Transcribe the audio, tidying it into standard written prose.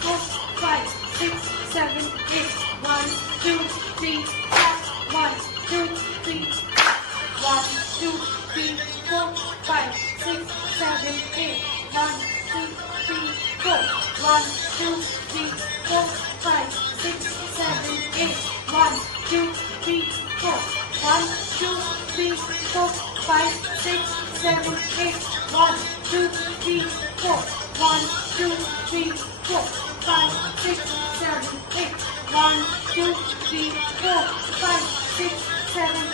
four, five, six, seven, eight. One, two, three, clap. One, two, three. One, two, three, four, five, six, seven, eight. One, two, three, four. One, two, three, four, five, six, seven, eight. One, two, three, four. One, two, three, four, five, six, seven, eight. One, two, three, four. One, two, three, four, five, six, seven, eight. One, two, three, four, five, six, seven,